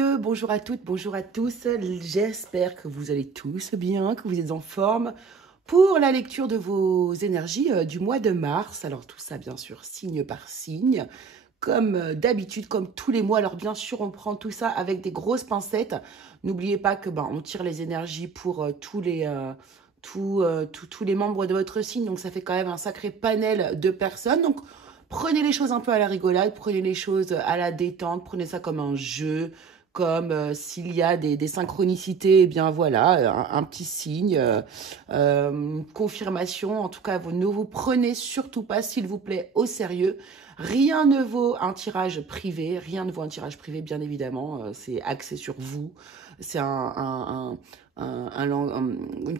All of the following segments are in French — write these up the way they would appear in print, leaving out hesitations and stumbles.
merveilleux, bonjour à toutes, bonjour à tous. J'espère que vous allez tous bien, que vous êtes en forme pour la lecture de vos énergies du mois de mars. Alors tout ça, bien sûr, signe par signe, comme d'habitude, comme tous les mois. Alors bien sûr, on prend tout ça avec des grosses pincettes. N'oubliez pas que on tire les énergies pour tous les membres de votre signe. Donc ça fait quand même un sacré panel de personnes. Donc prenez les choses un peu à la rigolade, prenez les choses à la détente, prenez ça comme un jeu, comme s'il y a des synchronicités, eh bien voilà, un petit signe, confirmation. En tout cas, vous ne vous prenez surtout pas, s'il vous plaît, au sérieux. Rien ne vaut un tirage privé, rien ne vaut un tirage privé, bien évidemment, c'est axé sur vous. C'est une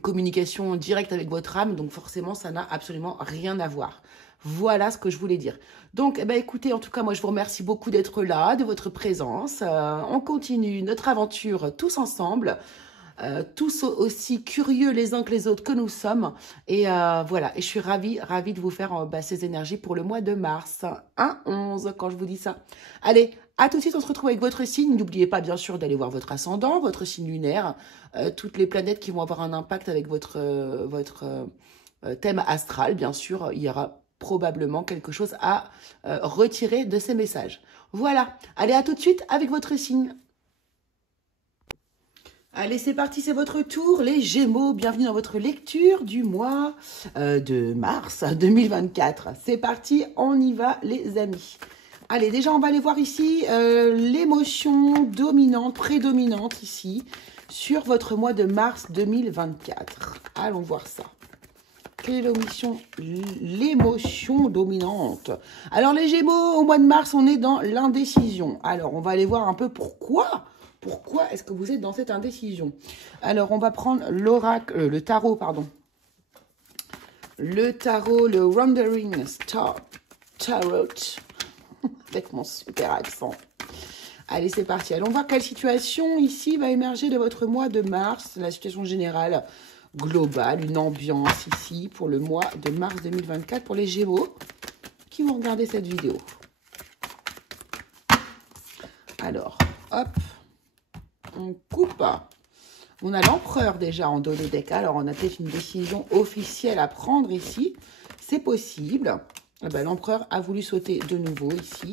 communication directe avec votre âme, donc forcément, ça n'a absolument rien à voir. Voilà ce que je voulais dire. Donc, écoutez, en tout cas, moi, je vous remercie beaucoup d'être là, de votre présence. On continue notre aventure tous ensemble, tous aussi curieux les uns que les autres que nous sommes. Et voilà, et je suis ravie de vous faire ces énergies pour le mois de mars. 1-11, quand je vous dis ça. Allez, à tout de suite, on se retrouve avec votre signe. N'oubliez pas, bien sûr, d'aller voir votre ascendant, votre signe lunaire, toutes les planètes qui vont avoir un impact avec votre thème astral, bien sûr. Il y aura probablement quelque chose à retirer de ces messages. Voilà, allez, à tout de suite avec votre signe. Allez, c'est parti, c'est votre tour, les Gémeaux. Bienvenue dans votre lecture du mois de mars 2024. C'est parti, on y va, les amis. Allez, déjà, on va aller voir ici l'émotion dominante, prédominante ici, sur votre mois de mars 2024. Allons voir ça. Quelle est l'émotion dominante? Alors, les Gémeaux, au mois de mars, on est dans l'indécision. Alors, on va aller voir un peu pourquoi. Pourquoi est-ce que vous êtes dans cette indécision? Alors, on va prendre l'oracle, le tarot, pardon. Le tarot, le Wandering Star Tarot, avec mon super accent. Allez, c'est parti. Allons voir quelle situation ici va émerger de votre mois de mars, la situation générale globale, une ambiance ici pour le mois de mars 2024 pour les Gémeaux qui vont regarder cette vidéo. Alors, hop, on coupe. On a l'empereur déjà en dos de deck. Alors, on a peut-être une décision officielle à prendre ici. C'est possible. L'empereur a voulu sauter de nouveau ici.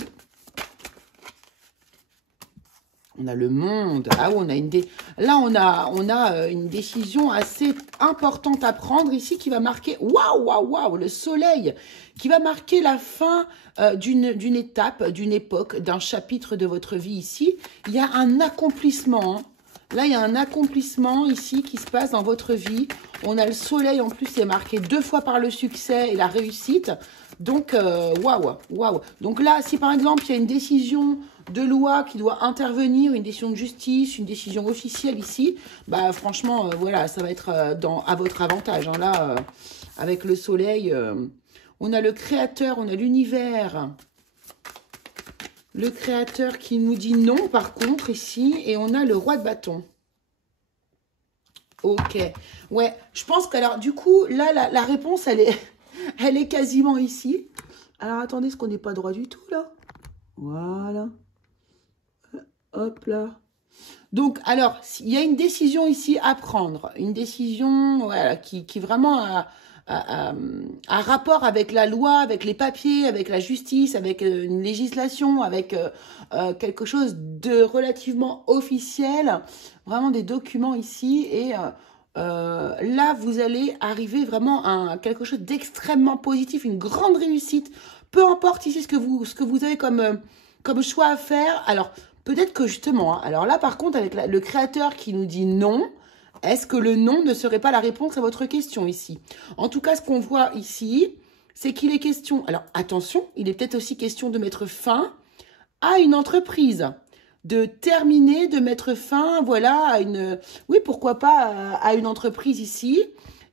On a le monde. Ah, on a là, on a une décision assez importante à prendre ici qui va marquer, waouh, le soleil, qui va marquer la fin d'une étape, d'une époque, d'un chapitre de votre vie ici. Il y a un accomplissement. Hein. Là, il y a un accomplissement ici qui se passe dans votre vie. On a le soleil, en plus, c'est marqué 2 fois par le succès et la réussite. Donc, waouh. Donc là, si par exemple, il y a une décision de loi qui doit intervenir, une décision de justice, une décision officielle ici, franchement, voilà, ça va être à votre avantage. Hein. Là, avec le soleil, on a le créateur, on a l'univers. Le créateur qui nous dit non, par contre, ici, et on a le roi de bâton. Ok. Ouais, je pense que, alors, du coup, là, la réponse, elle est quasiment ici. Alors, attendez, est-ce qu'on n'est pas droit du tout, là? Voilà. Hop, là. Donc, alors, il y a une décision ici à prendre. Une décision, voilà, qui vraiment a rapport avec la loi, avec les papiers, avec la justice, avec une législation, avec quelque chose de relativement officiel. Vraiment des documents ici. Et là, vous allez arriver vraiment à quelque chose d'extrêmement positif, une grande réussite. Peu importe ici ce que vous avez comme choix à faire. Alors, peut-être que justement, hein, alors là, par contre, avec le créateur qui nous dit non, est-ce que le non ne serait pas la réponse à votre question ici? En tout cas, ce qu'on voit ici, c'est qu'il est question... Alors, attention, il est peut-être aussi question de mettre fin à une entreprise. De terminer, de mettre fin, voilà, à une... Oui, pourquoi pas à une entreprise ici.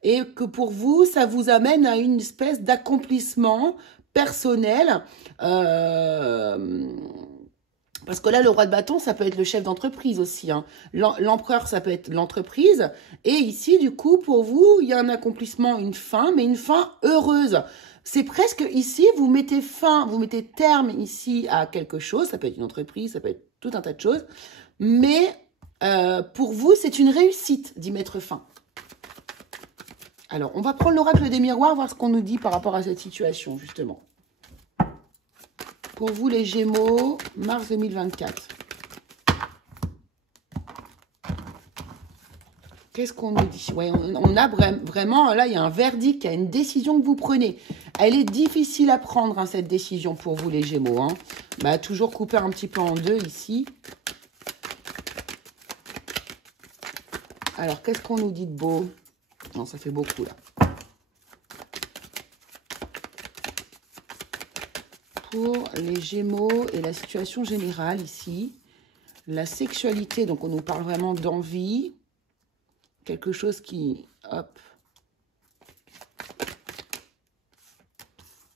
Et que pour vous, ça vous amène à une espèce d'accomplissement personnel. Parce que là, le roi de bâton, ça peut être le chef d'entreprise aussi. Hein. L'empereur, ça peut être l'entreprise. Et ici, du coup, pour vous, il y a un accomplissement, une fin, mais une fin heureuse. C'est presque ici, vous mettez terme ici à quelque chose. Ça peut être une entreprise, ça peut être tout un tas de choses. mais pour vous, c'est une réussite d'y mettre fin. Alors, on va prendre l'oracle des miroirs, voir ce qu'on nous dit par rapport à cette situation, justement. Pour vous, les Gémeaux, mars 2024. Qu'est-ce qu'on nous dit? Ouais, on a vraiment, là, il y a un verdict, il y a une décision que vous prenez. Elle est difficile à prendre, hein, cette décision, pour vous, les Gémeaux. Hein. Bah, toujours couper un petit peu en deux, ici. Alors, qu'est-ce qu'on nous dit de beau? Non, ça fait beaucoup, là. Pour les Gémeaux et la situation générale, ici. La sexualité, donc on nous parle vraiment d'envie. Quelque chose qui... Hop.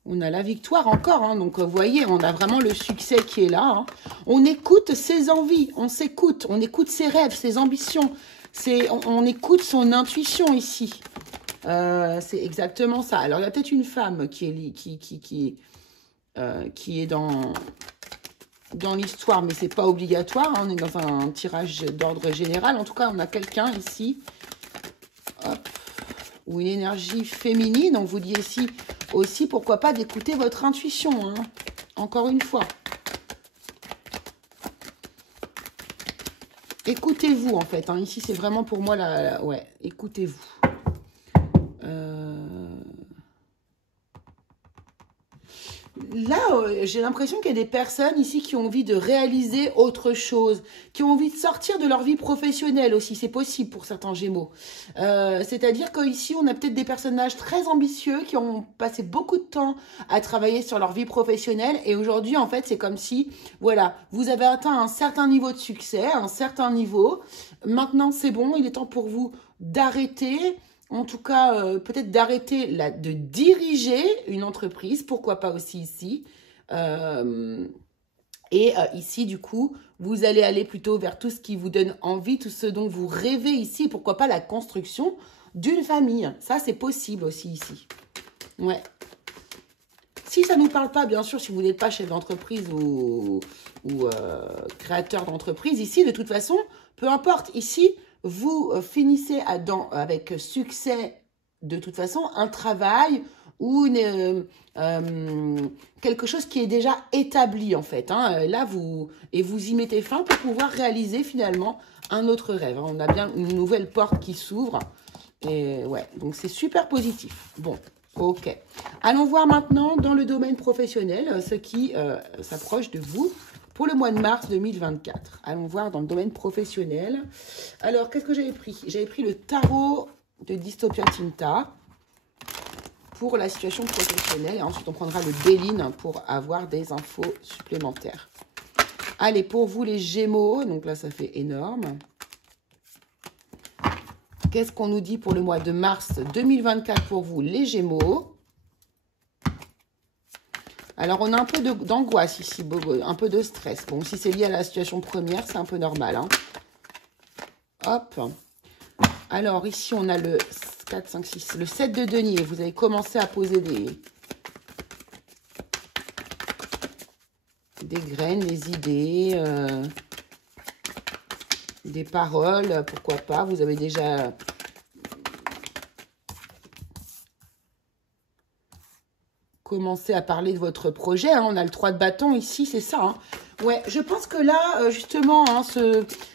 On a la victoire encore, hein, donc vous voyez, on a vraiment le succès qui est là. Hein. On écoute ses envies, on s'écoute, on écoute ses rêves, ses ambitions. On écoute son intuition ici. C'est exactement ça. Alors, il y a peut-être une femme qui est dans l'histoire, mais c'est pas obligatoire. Hein. On est dans un tirage d'ordre général. En tout cas, on a quelqu'un ici, hop, ou une énergie féminine. On vous dit ici aussi, pourquoi pas, d'écouter votre intuition. Hein. Encore une fois. Écoutez-vous, en fait. Hein. Ici, c'est vraiment pour moi ouais, écoutez-vous. Là, j'ai l'impression qu'il y a des personnes ici qui ont envie de réaliser autre chose, qui ont envie de sortir de leur vie professionnelle aussi. C'est possible pour certains Gémeaux. C'est-à-dire qu'ici, on a peut-être des personnages très ambitieux qui ont passé beaucoup de temps à travailler sur leur vie professionnelle. Et aujourd'hui, en fait, c'est comme si, voilà, vous avez atteint un certain niveau de succès, un certain niveau. Maintenant, c'est bon, il est temps pour vous d'arrêter. En tout cas, peut-être d'arrêter de diriger une entreprise, pourquoi pas aussi ici. Ici, du coup, vous allez aller plutôt vers tout ce qui vous donne envie, tout ce dont vous rêvez ici. Pourquoi pas la construction d'une famille. Ça, c'est possible aussi ici. Ouais. Si ça ne nous parle pas, bien sûr, si vous n'êtes pas chef d'entreprise ou créateur d'entreprise, ici, de toute façon, peu importe. Ici, vous finissez avec succès, de toute façon, un travail ou quelque chose qui est déjà établi, en fait. Hein. Là, vous y mettez fin pour pouvoir réaliser, finalement, un autre rêve. Hein. On a bien une nouvelle porte qui s'ouvre. Et ouais, donc c'est super positif. Bon, ok. Allons voir maintenant, dans le domaine professionnel, ce qui s'approche de vous pour le mois de mars 2024. Allons voir dans le domaine professionnel. Alors, qu'est-ce que j'avais pris? J'avais pris le tarot de Dystopia Tinta pour la situation professionnelle. Et ensuite, on prendra le Béline pour avoir des infos supplémentaires. Allez, pour vous les Gémeaux, donc là, ça fait énorme. Qu'est-ce qu'on nous dit pour le mois de mars 2024 pour vous les Gémeaux? Alors, on a un peu d'angoisse ici, un peu de stress. Bon, si c'est lié à la situation première, c'est un peu normal. Hein. Hop. Alors, ici, on a le 4, 5, 6, le 7 de denier. Vous avez commencé à poser des graines, des idées, des paroles, pourquoi pas. Vous avez déjà... commencer à parler de votre projet. Hein. On a le 3 de bâton ici, c'est ça. Hein. Ouais, je pense que là, justement, hein,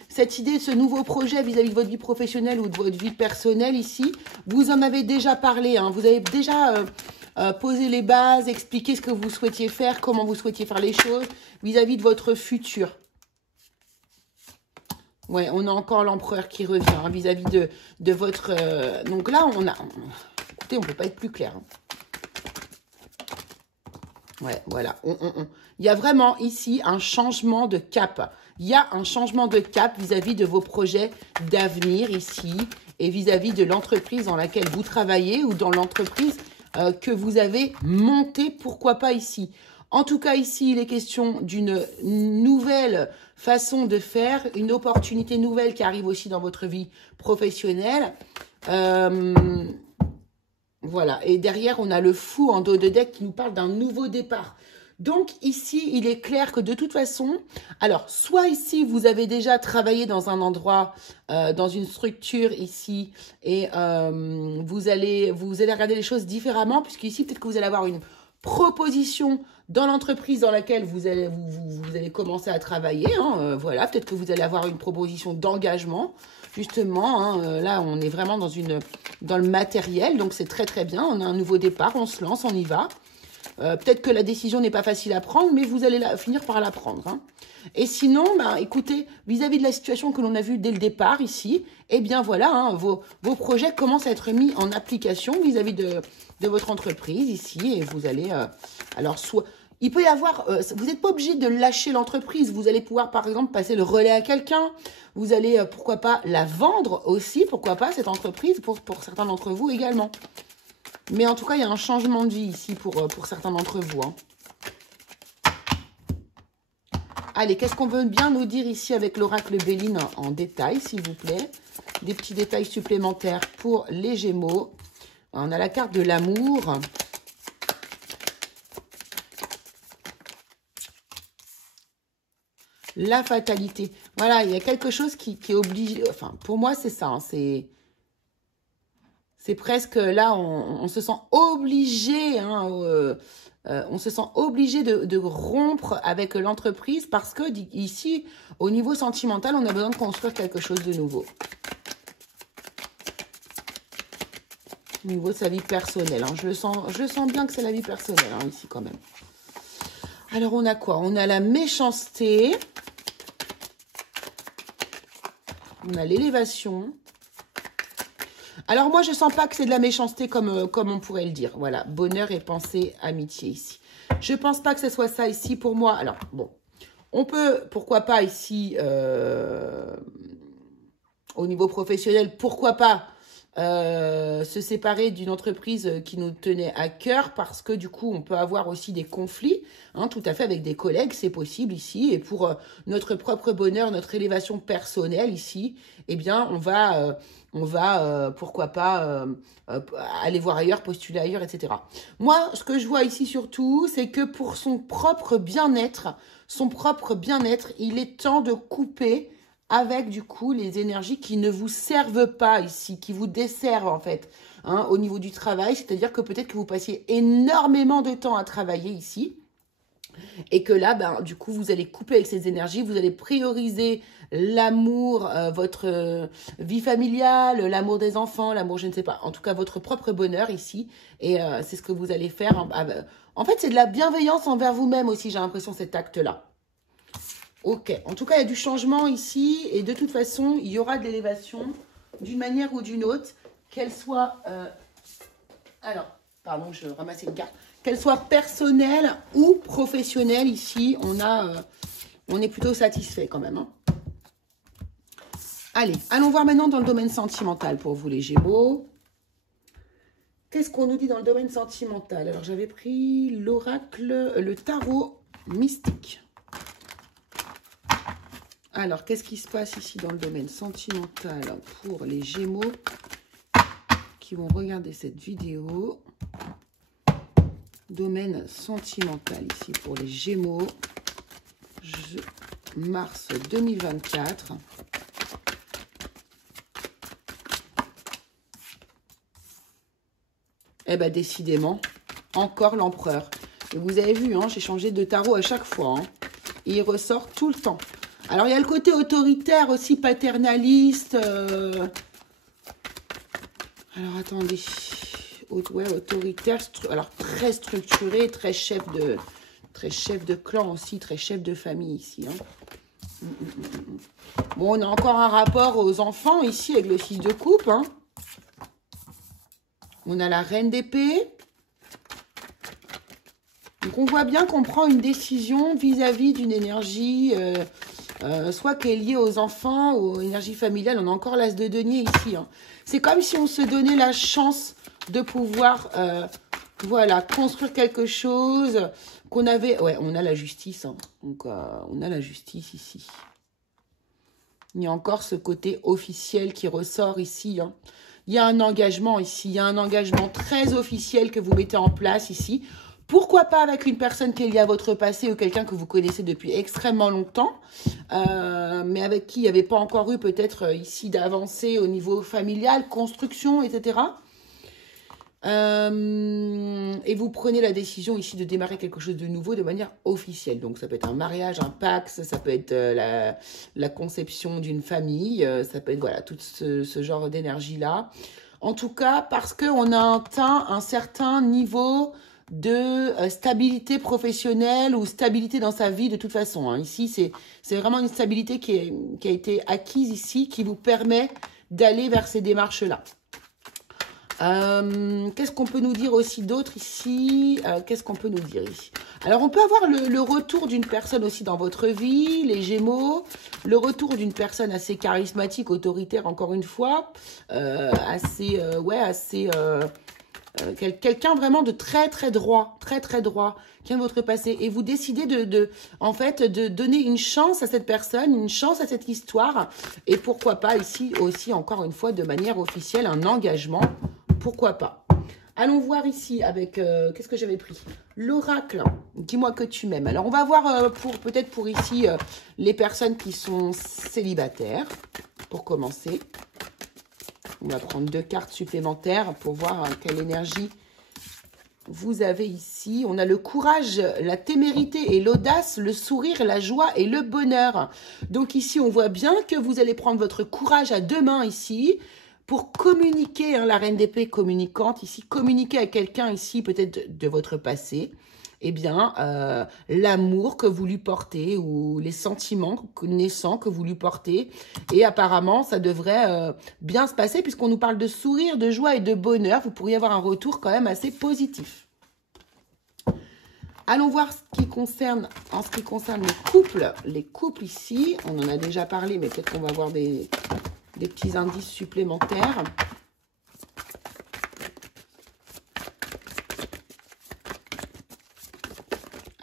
cette idée, ce nouveau projet vis-à-vis de votre vie professionnelle ou de votre vie personnelle ici, vous en avez déjà parlé. Hein. Vous avez déjà posé les bases, expliqué ce que vous souhaitiez faire, comment vous souhaitiez faire les choses vis-à-vis de votre futur. Ouais, on a encore l'empereur qui revient hein, vis-à-vis de votre... Donc là, écoutez, on ne peut pas être plus clair. Hein. Ouais, voilà. Il y a vraiment ici un changement de cap. Il y a un changement de cap vis-à-vis de vos projets d'avenir ici et vis-à-vis de l'entreprise dans laquelle vous travaillez ou dans l'entreprise que vous avez montée, pourquoi pas ici. En tout cas, ici, il est question d'une nouvelle façon de faire, une opportunité nouvelle qui arrive aussi dans votre vie professionnelle. Voilà, et derrière, on a le fou en dos de deck qui nous parle d'un nouveau départ. Donc ici, il est clair que de toute façon, alors soit ici, vous avez déjà travaillé dans un endroit, dans une structure ici, et vous allez regarder les choses différemment, puisque ici, peut-être que vous allez avoir une proposition dans l'entreprise dans laquelle vous allez commencer à travailler. Hein, voilà, peut-être que vous allez avoir une proposition d'engagement, justement. Hein, là, on est vraiment dans le matériel, donc c'est très très bien. On a un nouveau départ, on se lance, on y va. Peut-être que la décision n'est pas facile à prendre, mais vous allez finir par la prendre. Hein. Et sinon, écoutez, vis-à-vis de la situation que l'on a vue dès le départ ici, eh bien voilà, hein, vos projets commencent à être mis en application vis-à-vis de votre entreprise ici. Et vous allez... alors, soit... Il peut y avoir... vous n'êtes pas obligé de lâcher l'entreprise. Vous allez pouvoir, par exemple, passer le relais à quelqu'un. Vous allez, pourquoi pas, la vendre aussi, pourquoi pas, cette entreprise, pour certains d'entre vous également. Mais en tout cas, il y a un changement de vie ici pour certains d'entre vous. Hein. Allez, qu'est-ce qu'on veut bien nous dire ici avec l'oracle Béline en détail, s'il vous plaît? Des petits détails supplémentaires pour les Gémeaux. On a la carte de l'amour. La fatalité. Voilà, il y a quelque chose qui est obligé. Enfin, pour moi, c'est ça. Hein, c'est presque là, on se sent obligé, hein, on se sent obligé de rompre avec l'entreprise parce que ici, au niveau sentimental, on a besoin de construire quelque chose de nouveau. Au niveau de sa vie personnelle, hein, je sens bien que c'est la vie personnelle, hein, ici quand même. Alors, on a quoi? On a la méchanceté. On a l'élévation. Alors, moi, je ne sens pas que c'est de la méchanceté comme on pourrait le dire. Voilà, bonheur et pensée, amitié ici. Je ne pense pas que ce soit ça ici pour moi. Alors, bon, on peut, pourquoi pas ici, au niveau professionnel, pourquoi pas se séparer d'une entreprise qui nous tenait à cœur parce que du coup, on peut avoir aussi des conflits, hein, tout à fait avec des collègues, c'est possible ici. Et pour notre propre bonheur, notre élévation personnelle ici, eh bien, on va pourquoi pas, aller voir ailleurs, postuler ailleurs, etc. Moi, ce que je vois ici surtout, c'est que pour son propre bien-être, il est temps de couper avec, du coup, les énergies qui ne vous servent pas ici, qui vous desservent, en fait, hein, au niveau du travail. C'est-à-dire que peut-être que vous passiez énormément de temps à travailler ici et que là, du coup, vous allez couper avec ces énergies, vous allez prioriser l'amour, votre vie familiale, l'amour des enfants, l'amour, je ne sais pas, en tout cas, votre propre bonheur ici. Et c'est ce que vous allez faire. En fait, c'est de la bienveillance envers vous-même aussi, j'ai l'impression, cet acte-là. Ok, en tout cas, il y a du changement ici et de toute façon, il y aura de l'élévation d'une manière ou d'une autre, qu'elle soit... alors, pardon, je ramassais une carte. Qu'elle soit personnelle ou professionnelle, ici, on est plutôt satisfait quand même. Hein. Allez, allons voir maintenant dans le domaine sentimental pour vous les Gémeaux. Qu'est-ce qu'on nous dit dans le domaine sentimental? Alors, j'avais pris l'oracle, le tarot mystique. Alors, qu'est-ce qui se passe ici dans le domaine sentimental pour les Gémeaux qui vont regarder cette vidéo? Domaine sentimental ici pour les Gémeaux. Mars 2024. Eh bien, décidément, encore l'empereur. Et vous avez vu, hein, j'ai changé de tarot à chaque fois. Hein. Et il ressort tout le temps. Alors, il y a le côté autoritaire aussi, paternaliste. Alors, attendez. Ouais, autoritaire. Alors, très structuré, très chef de clan aussi, très chef de famille ici. Hein. Bon, on a encore un rapport aux enfants ici avec le 6 de coupe. Hein. On a la reine d'épée. Donc, on voit bien qu'on prend une décision vis-à-vis d'une énergie... soit qui est lié aux enfants, aux énergies familiales. On a encore l'as de denier ici. Hein. C'est comme si on se donnait la chance de pouvoir, voilà, construire quelque chose qu'on avait... Ouais, on a la justice. Hein. Donc, on a la justice ici. Il y a encore ce côté officiel qui ressort ici. Hein. Il y a un engagement ici. Il y a un engagement très officiel que vous mettez en place ici Pourquoi pas avec une personne qui est liée à votre passé ou quelqu'un que vous connaissez depuis extrêmement longtemps, mais avec qui il n'y avait pas encore eu peut-être ici d'avancée au niveau familial, construction, etc. Et vous prenez la décision ici de démarrer quelque chose de nouveau de manière officielle. Donc ça peut être un mariage, un Pax, ça peut être la conception d'une famille, ça peut être voilà, tout ce genre d'énergie-là. En tout cas, parce qu'on a atteint un certain niveau de stabilité professionnelle ou stabilité dans sa vie de toute façon. Hein. Ici, c'est vraiment une stabilité qui a été acquise ici, qui vous permet d'aller vers ces démarches-là. Qu'est-ce qu'on peut nous dire aussi d'autre ici? Qu'est-ce qu'on peut nous dire ici? Alors, on peut avoir le retour d'une personne aussi dans votre vie, les Gémeaux, le retour d'une personne assez charismatique, autoritaire, encore une fois, quelqu'un vraiment de très, très droit, qui est de votre passé. Et vous décidez en fait, de donner une chance à cette personne, une chance à cette histoire. Et pourquoi pas ici aussi, encore une fois, de manière officielle, un engagement. Pourquoi pas? Allons voir ici avec, qu'est-ce que j'avais pris? L'oracle, dis-moi que tu m'aimes. Alors, on va voir peut-être pour ici les personnes qui sont célibataires, pour commencer. On va prendre 2 cartes supplémentaires pour voir quelle énergie vous avez ici. On a le courage, la témérité et l'audace, le sourire, la joie et le bonheur. Donc ici, on voit bien que vous allez prendre votre courage à 2 mains ici pour communiquer, hein, la reine d'épée communicante ici, communiquer à quelqu'un ici peut-être de votre passé. Eh bien, l'amour que vous lui portez ou les sentiments naissants que vous lui portez. Et apparemment, ça devrait bien se passer puisqu'on nous parle de sourire, de joie et de bonheur. Vous pourriez avoir un retour quand même assez positif. Allons voir en ce qui concerne les couples. Les couples ici, on en a déjà parlé, mais peut-être qu'on va avoir des petits indices supplémentaires.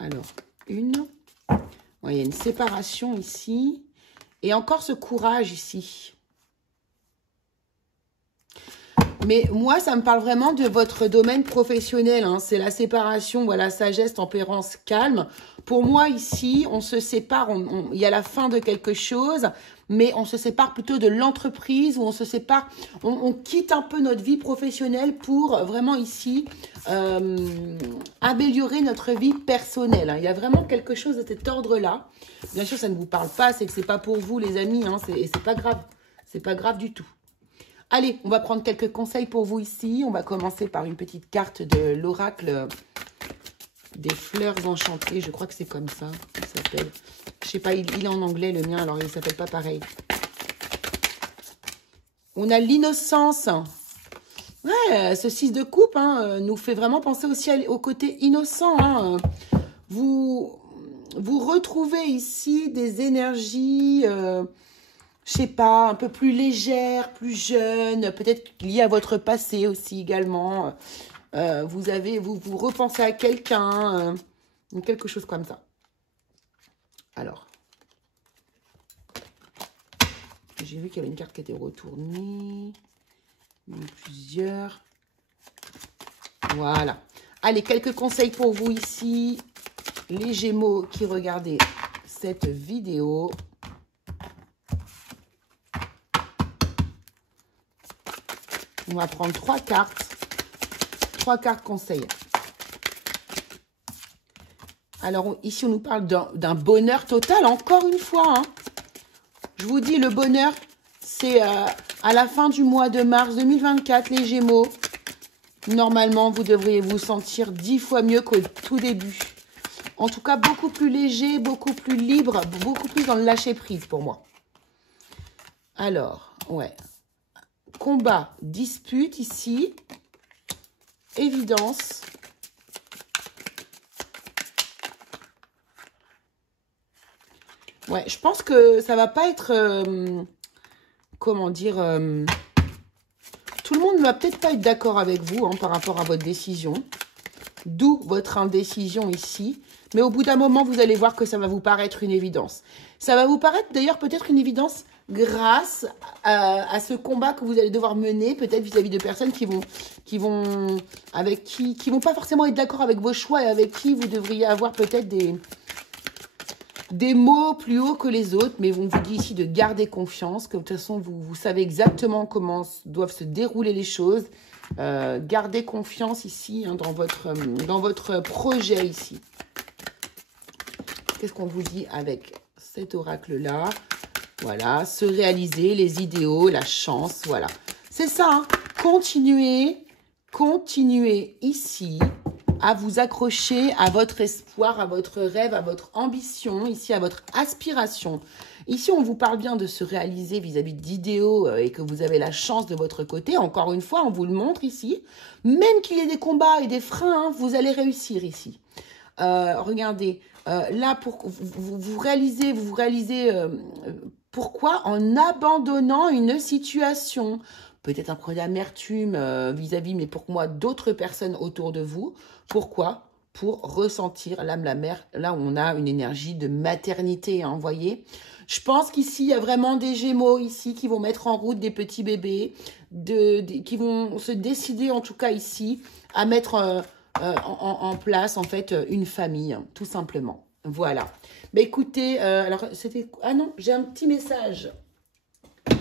Alors, il y a une séparation ici. Et encore ce courage ici. Mais moi, ça me parle vraiment de votre domaine professionnel. Hein. C'est la séparation, voilà, sagesse, tempérance, calme. Pour moi, ici, on se sépare. Il y a la fin de quelque chose, mais on se sépare plutôt de l'entreprise, où on se sépare, on quitte un peu notre vie professionnelle pour vraiment ici améliorer notre vie personnelle. Hein. Il y a vraiment quelque chose de cet ordre-là. Bien sûr, ça ne vous parle pas, c'est que c'est pas pour vous, les amis, hein, et c'est pas grave. C'est pas grave du tout. Allez, on va prendre quelques conseils pour vous ici. On va commencer par une petite carte de l'oracle des fleurs enchantées. Je crois que c'est comme ça qu'il s'appelle. Je sais pas, il est en anglais le mien, alors il ne s'appelle pas pareil. On a l'innocence. Ouais, ce 6 de coupe nous fait vraiment penser aussi au côté innocent. Hein. Vous retrouvez ici des énergies... je sais pas, un peu plus légère, plus jeune, peut-être lié à votre passé aussi également. Vous repensez à quelqu'un, quelque chose comme ça. Alors, j'ai vu qu'il y avait une carte qui était retournée. Plusieurs. Voilà. Allez, quelques conseils pour vous ici, les Gémeaux qui regardez cette vidéo. On va prendre 3 cartes. 3 cartes conseils. Alors, ici, on nous parle d'un bonheur total, encore une fois. Hein. Je vous dis, le bonheur, c'est à la fin du mois de mars 2024, les Gémeaux. Normalement, vous devriez vous sentir 10 fois mieux qu'au tout début. En tout cas, beaucoup plus léger, beaucoup plus libre, beaucoup plus dans le lâcher-prise pour moi. Alors, ouais. Combat, dispute ici, évidence. Ouais, je pense que ça va pas être, comment dire, tout le monde ne va peut-être pas être d'accord avec vous par rapport à votre décision, d'où votre indécision ici. Mais au bout d'un moment, vous allez voir que ça va vous paraître une évidence. Ça va vous paraître d'ailleurs peut-être une évidence grâce à ce combat que vous allez devoir mener, peut-être vis-à-vis de personnes qui vont pas forcément être d'accord avec vos choix et avec qui vous devriez avoir peut-être des mots plus hauts que les autres, mais on vous dit ici de garder confiance, que de toute façon, vous savez exactement comment doivent se dérouler les choses. Gardez confiance ici hein, dans votre projet ici. Qu'est-ce qu'on vous dit avec cet oracle-là? Voilà, se réaliser, les idéaux, la chance, voilà. C'est ça, hein. Continuez ici à vous accrocher à votre espoir, à votre rêve, à votre ambition, ici à votre aspiration. Ici, on vous parle bien de se réaliser vis-à-vis d'idéaux et que vous avez la chance de votre côté. Encore une fois, on vous le montre ici. Même qu'il y ait des combats et des freins, hein, vous allez réussir ici. Regardez, là, vous vous réalisez pourquoi en abandonnant une situation, peut-être un problème d'amertume vis-à-vis, mais pour moi, d'autres personnes autour de vous. Pourquoi? Pour ressentir l'âme, la mère, là où on a une énergie de maternité, hein, vous voyez. Je pense qu'ici, il y a vraiment des Gémeaux ici qui vont mettre en route des petits bébés, qui vont se décider, en tout cas ici, à mettre en place, en fait, une famille, tout simplement. Voilà. Mais écoutez, alors, c'était... Ah non, j'ai un petit message.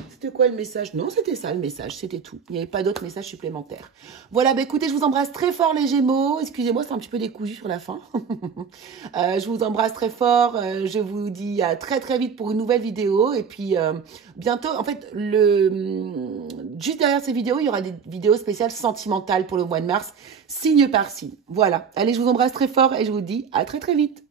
C'était quoi le message? Non, c'était ça le message, c'était tout. Il n'y avait pas d'autres messages supplémentaires. Voilà, bah écoutez, je vous embrasse très fort les Gémeaux. Excusez-moi, c'est un petit peu décousu sur la fin. Je vous embrasse très fort. Je vous dis à très très vite pour une nouvelle vidéo. Et puis bientôt, en fait, juste derrière ces vidéos, il y aura des vidéos spéciales sentimentales pour le mois de mars, signe par signe. Voilà. Allez, je vous embrasse très fort et je vous dis à très très vite.